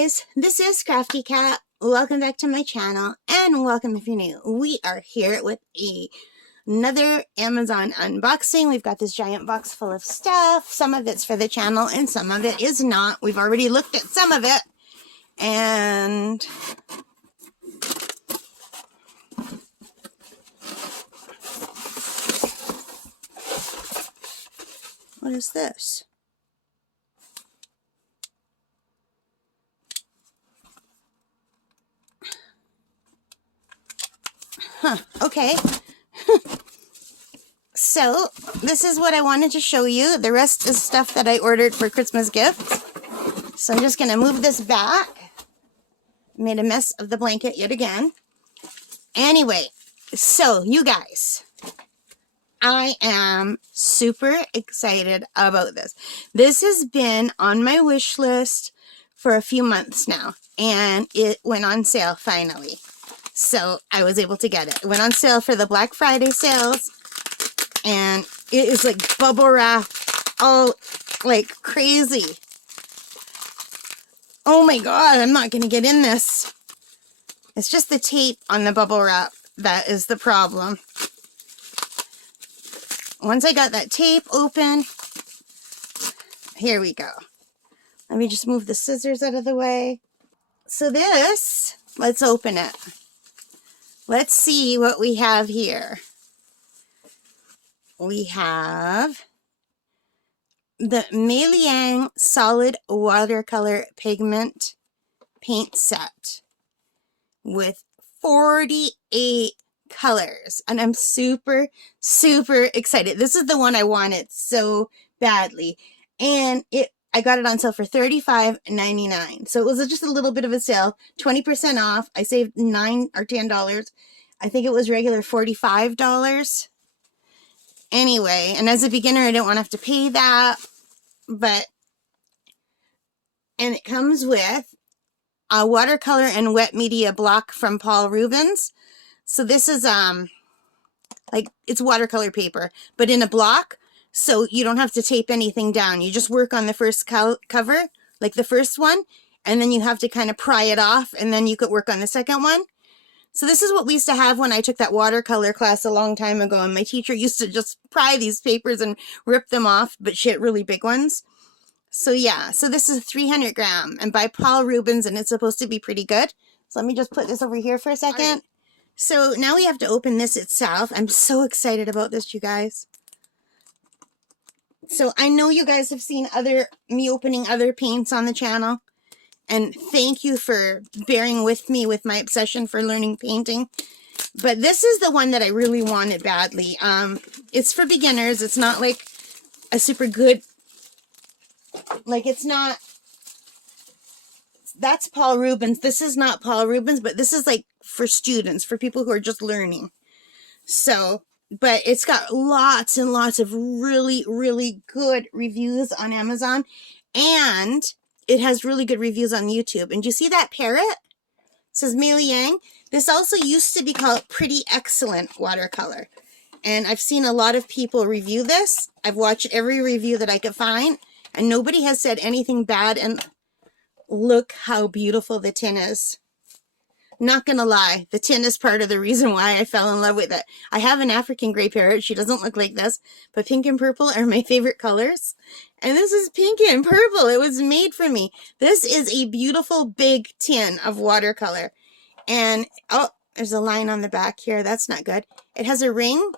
guys, this is Crafty Cat. Welcome back to my channel, and welcome if you're new. We are here with another Amazon unboxing. We've got this giant box full of stuff. Some of it's for the channel and some of it is not. We've already looked at some of it. And what is this? Huh, okay. So, this is what I wanted to show you. The rest is stuff that I ordered for Christmas gifts. So I'm just going to move this back. Made a mess of the blanket yet again. Anyway, so you guys, I am super excited about this. This has been on my wish list for a few months now, and it went on sale finally. So I was able to get it. It went on sale for the Black Friday sales, and it is like bubble wrap, all like crazy. Oh my God, I'm not going to get in this. It's just the tape on the bubble wrap that is the problem. Once I got that tape open, here we go. Let me just move the scissors out of the way. So this, let's open it. Let's see what we have here. We have the Mei Liang solid watercolor pigment paint set with 48 colors, and I'm super excited. This is the one I wanted so badly, and I got it on sale for $35.99. So it was just a little bit of a sale, 20% off. I saved $9 or $10. I think it was regular $45. Anyway, and as a beginner, I didn't want to have to pay that, and it comes with a watercolor and wet media block from Rubens. So this is like, it's watercolor paper, but in a block. So you don't have to tape anything down. You just work on the first cover, like the first one, and then you have to kind of pry it off, and then you could work on the second one. So this is what we used to have when I took that watercolor class a long time ago, and my teacher used to just pry these papers and rip them off, but she had really big ones. So yeah, so this is 300 gram and by Rubens, and it's supposed to be pretty good. So let me just put this over here for a second. Right. So now we have to open this itself. I'm so excited about this, you guys. So I know you guys have seen me opening other paints on the channel, and thank you for bearing with me with my obsession for learning painting. But this is the one that I really wanted badly. It's for beginners. It's not like a super good, like it's not, that's Rubens. This is not Rubens, but this is like for students, for people who are just learning. So, but it's got lots and lots of really good reviews on Amazon, and it has really good reviews on YouTube. And do you see that parrot? It says Mei Liang. This also used to be called Pretty Excellent Watercolor. And I've seen a lot of people review this. I've watched every review that I could find, and nobody has said anything bad. And look how beautiful the tin is. Not gonna lie, the tin is part of the reason why I fell in love with it. I have an African gray parrot. She doesn't look like this, but pink and purple are my favorite colors. And this is pink and purple. It was made for me. This is a beautiful big tin of watercolor. And, oh, there's a line on the back here. That's not good. It has a ring,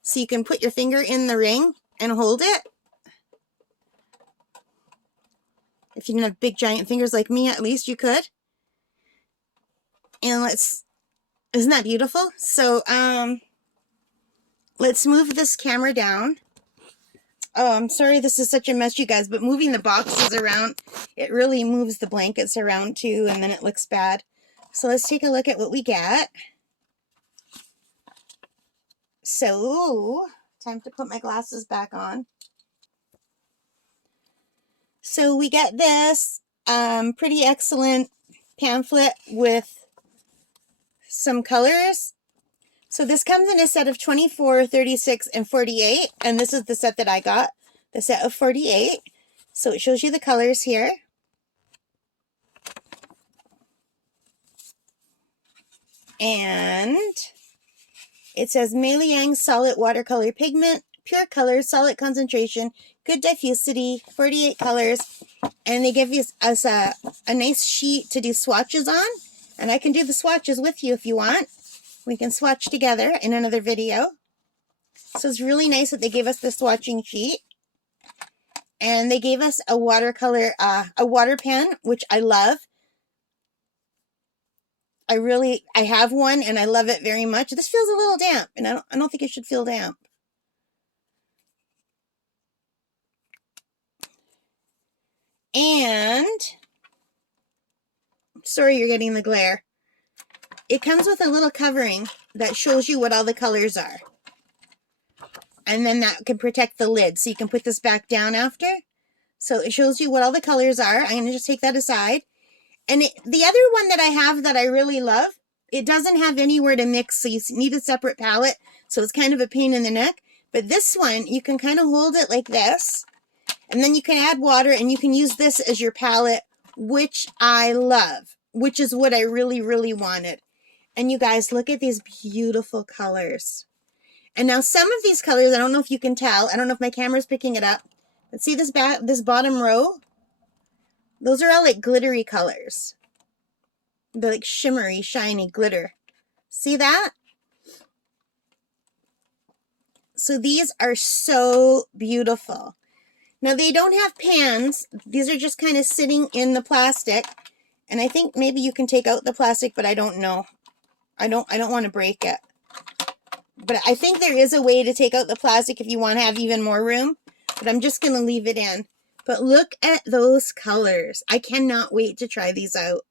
so you can put your finger in the ring and hold it. If you didn't have big giant fingers like me, at least you could. And isn't that beautiful? So, let's move this camera down. Oh, I'm sorry this is such a mess, you guys, but moving the boxes around, it really moves the blankets around too, and then it looks bad. So let's take a look at what we get. So, time to put my glasses back on. So we get this Pretty Excellent pamphlet with some colors. So this comes in a set of 24, 36, and 48, and this is the set that I got, the set of 48. So it shows you the colors here. And it says Mei Liang solid watercolor pigment, pure color, solid concentration, good diffusity, 48 colors. And they give us a nice sheet to do swatches on. And I can do the swatches with you if you want. We can swatch together in another video. So it's really nice that they gave us the swatching sheet. And they gave us a watercolor, a water pen, which I love. I have one and I love it very much. This feels a little damp, and I don't think it should feel damp. And, sorry you're getting the glare. It comes with a little covering that shows you what all the colors are. And then that can protect the lid, so you can put this back down after. So it shows you what all the colors are. I'm going to just take that aside. And the other one that I have that I really love, it doesn't have anywhere to mix, so you need a separate palette. So it's kind of a pain in the neck. But this one, you can kind of hold it like this. And then you can add water, and you can use this as your palette, which I love. Which is what I really, really wanted. And you guys, look at these beautiful colors. And now some of these colors, I don't know if you can tell. I don't know if my camera's picking it up. But see this bottom row? Those are all like glittery colors. They're like shimmery, shiny glitter. See that? So these are so beautiful. Now they don't have pans. These are just kind of sitting in the plastic. And I think maybe you can take out the plastic, but I don't know. I don't want to break it. But I think there is a way to take out the plastic if you want to have even more room. But I'm just going to leave it in. But look at those colors. I cannot wait to try these out.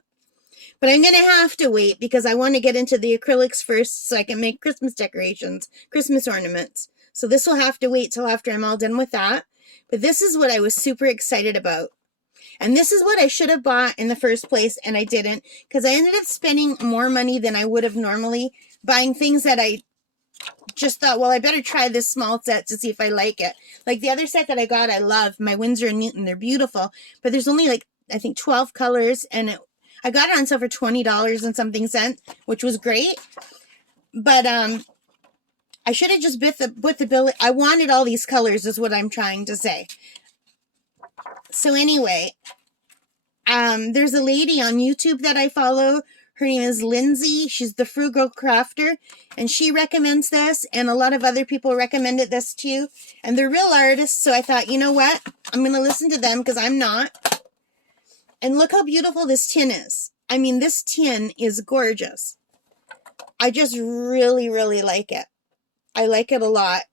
But I'm going to have to wait because I want to get into the acrylics first so I can make Christmas decorations, Christmas ornaments. So this will have to wait till after I'm all done with that. But this is what I was super excited about. And this is what I should have bought in the first place, and I didn't, because I ended up spending more money than I would have normally, buying things that I just thought, well, I better try this small set to see if I like it. Like the other set that I got, I love, my Winsor & Newton. They're beautiful, but there's only like, I think 12 colors, and I got it on sale for $20 and something cents, which was great. But I should have just bit the bill. I wanted all these colors is what I'm trying to say. So anyway, there's a lady on YouTube that I follow. Her name is Lindsay. She's the Frugal Crafter, and she recommends this, and a lot of other people recommended this too. And they're real artists, so I thought, you know what? I'm going to listen to them because I'm not. And look how beautiful this tin is. I mean, this tin is gorgeous. I just really, really like it. I like it a lot.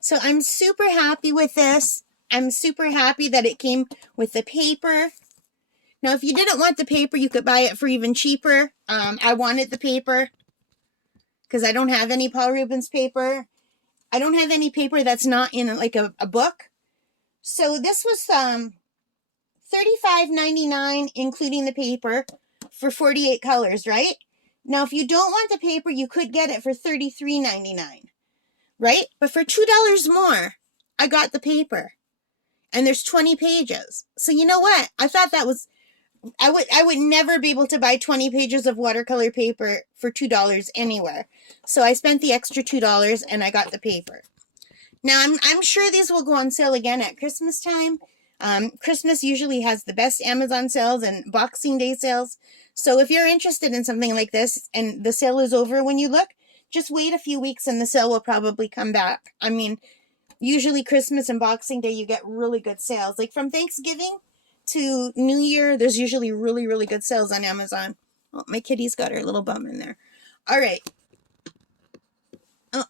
So I'm super happy with this. I'm super happy that it came with the paper. Now, if you didn't want the paper, you could buy it for even cheaper. I wanted the paper because I don't have any Paul Rubens paper. I don't have any paper that's not in like a book. So this was $35.99, including the paper, for 48 colors, right? Now, if you don't want the paper, you could get it for $33.99, right? But for $2 more, I got the paper. And there's 20 pages. So you know what? I thought that was, I would never be able to buy 20 pages of watercolor paper for $2 anywhere. So I spent the extra $2 and I got the paper. Now I'm sure these will go on sale again at Christmas time. Christmas usually has the best Amazon sales and Boxing Day sales. So if you're interested in something like this and the sale is over when you look, just wait a few weeks and the sale will probably come back. I mean, usually Christmas and Boxing Day, you get really good sales. Like from Thanksgiving to New Year, there's usually really, really good sales on Amazon. Oh, my kitty's got her little bum in there. All right. Oh,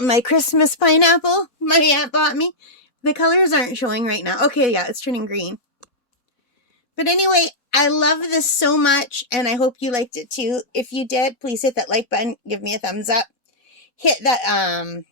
my Christmas pineapple my aunt bought me. The colors aren't showing right now. Okay, yeah, it's turning green. But anyway, I love this so much, and I hope you liked it too. If you did, please hit that like button. Give me a thumbs up. Hit that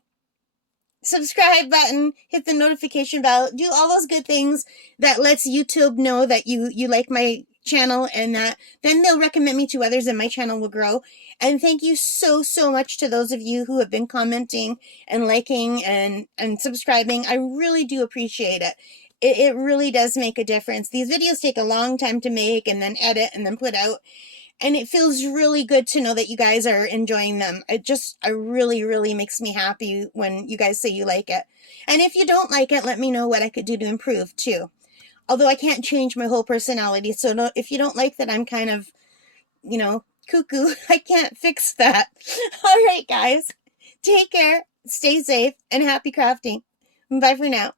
subscribe button, hit the notification bell, do all those good things that lets YouTube know that you like my channel, and that then they'll recommend me to others and my channel will grow. And thank you so much to those of you who have been commenting and liking and subscribing. I really do appreciate it. It really does make a difference. These videos take a long time to make and then edit and then put out. And it feels really good to know that you guys are enjoying them. It really, really makes me happy when you guys say you like it. And if you don't like it, let me know what I could do to improve too. Although I can't change my whole personality. So no, if you don't like that I'm kind of, cuckoo, I can't fix that. All right, guys. Take care, stay safe, and happy crafting. Bye for now.